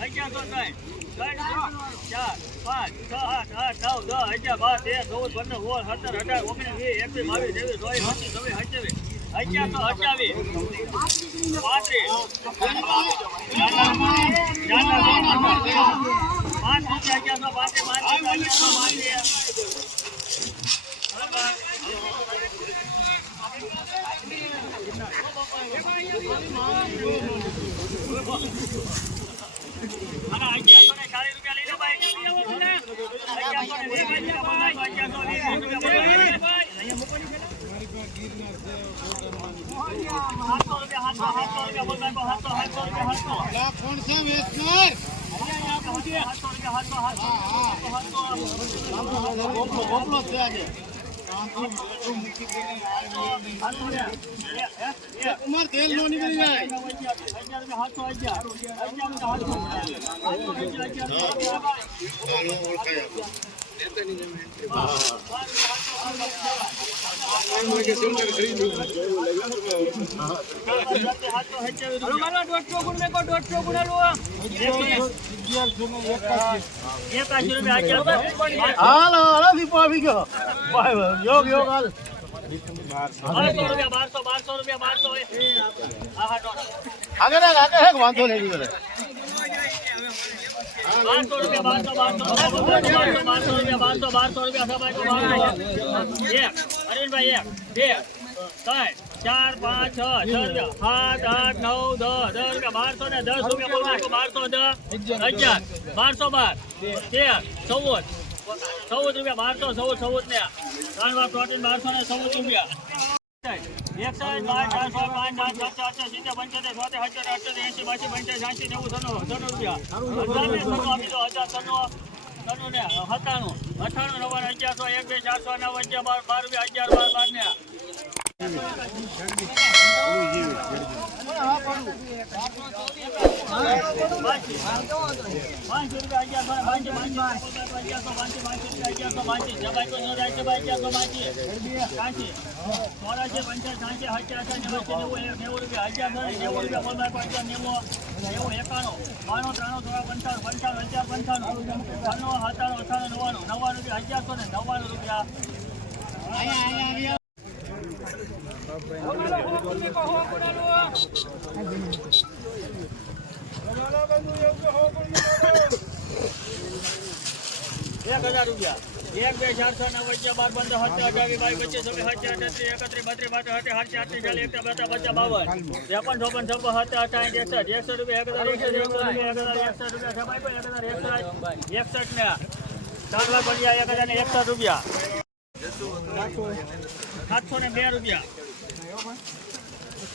અગિયારસો તો ત્રણ ચાર પાંચ છ આઠ આઠ નવ દસ અગિયાર બાર તેર ચૌદ પંદર સોળ સત્તર અઢાર ઓગણીસ વીસ એકવીસ બાવીસ ત્રેવીસ ચોવીસ પચીસ છવ્વીસ સત્યાવીસ અગિયારસો અઠ્યાવીસ પાંત્રીસ પાંચ રૂપિયા અગિયારસો પાંત્રીસ પાંચ રૂપિયા અગિયારસો પાંત્રીસ અને અગિયારસો ને ચાલીસ રૂપિયા લઈ લો ભાઈ અગિયારસો ને વીસ રૂપિયા અગિયારસો વીસ રૂપિયા સાતસો રૂપિયા સાતસો સાતસો રૂપિયા બોલ ભાઈ સાતસો સાતસો રૂપિયા સાતસો કોણ છે વેચનાર સાતસો રૂપિયા સાતસો સાતસો ગોપલો ગોપલો છે આજે ઉમર તેલ નો નીકળી જાય હાલ હાલો દીપો આવી ગયો. યોગ યોગ હાલ. વાંધો નહીં બારસો રૂપિયા બારસો બારસો બારસો રૂપિયા બારસો બારસો રૂપિયા એક અરવિંદભાઈ એક બે ત્રણ ચાર પાંચ છ છ રૂપિયા સાત આઠ નવ દસ દસ રૂપિયા બારસો ને દસ રૂપિયા બોલવા બારસો દસ અગિયાર બારસો બાર તેર ચૌદ ચૌદ રૂપિયા, બારસો, ચૌદ ચૌદ ને. ત્રણ વાર પ્રોટીન બારસો ને ચૌદ રૂપિયા. એકસો પાંચ ચારસો, પાંચ પાંચ સાત સાત સિત્તેર, પંચોતેર, છોતેર અઠ્યોતેર અઠ્યોતેર એસી બાસી પંચાયત સાસી નેવું ત્રણું ત્રણું રૂપિયા. હજાર ને હજાર ત્રણું ત્રણું ને, સત્તાણું. અઠ્ઠાણું, નવ્વાણું, અગિયારસો, એક, બે, ચારસો નવ અગિયાર, બાર બાર રૂપિયા, અગિયાર, બાર બાર ને. અગિયારસો અગિયારસો અગિયારસો અગિયારસો ચોરાશી પંચાસી અઠ્યાસી નેવાસી નેવું નેવું રૂપિયા અગિયારસો નેવું રૂપિયા બોલવા પંચાવન નેવું નેવું એકાણું બાણું ત્રાણું સોળ પંચાવન પંચાવન અગિયાર સત્તાણું અઠાણું નવ્વાણું નવ્વાણું રૂપિયા અગિયારસો ને નવ્વાણું રૂપિયા એક હજાર રૂપિયા એક બે ચારસો નવ વચ્ચે બાર પંદર હત્યા અઠાવીસ બાવીસ પચીસ છવ્વીસ હત્યા અઠત્રીસ એકત્રીસ બત્રીસ બત્રીસ અઠી સાત આઠત્રીસ ચાલી એકતા બતા પચાસ બાવન ત્રેપન ચોપન છપ્પન સત્તર અઠાવીસ એકસઠ એકસઠ રૂપિયા એક રૂપિયા એક હજાર એકસઠ ને ચાર લાખ પંચાસ એક હજાર ને એકસઠ રૂપિયા સાતસો ને બે રૂપિયા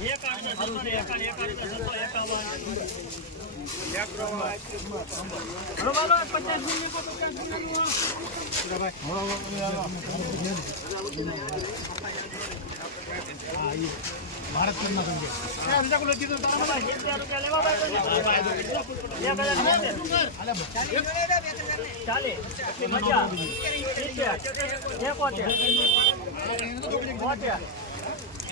બાસી રૂપિયા એક હજાર બાસી